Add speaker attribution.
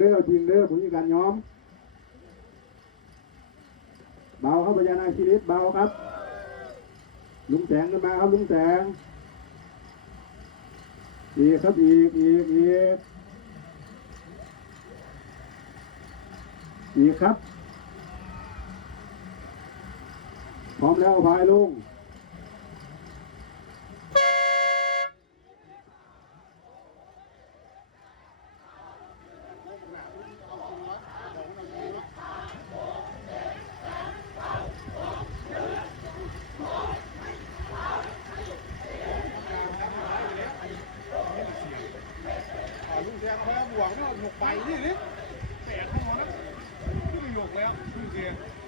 Speaker 1: เด้อเอาจริงเด้อผู้จัดการย้อม เบาครับพญานาคชีริตเบาครับ ลุงแสงขึ้นมาครับลุงแสงอีกครับอีกอีกอีกอีกครับ พร้อมแล้วพายลุง
Speaker 2: อ่าลุ งแทงแพ้บวกนี่หกใบนี่นี่แตกทั้งหมดนะนี่หยกแล้วลุงแทงไปหลังโอ้แตกเน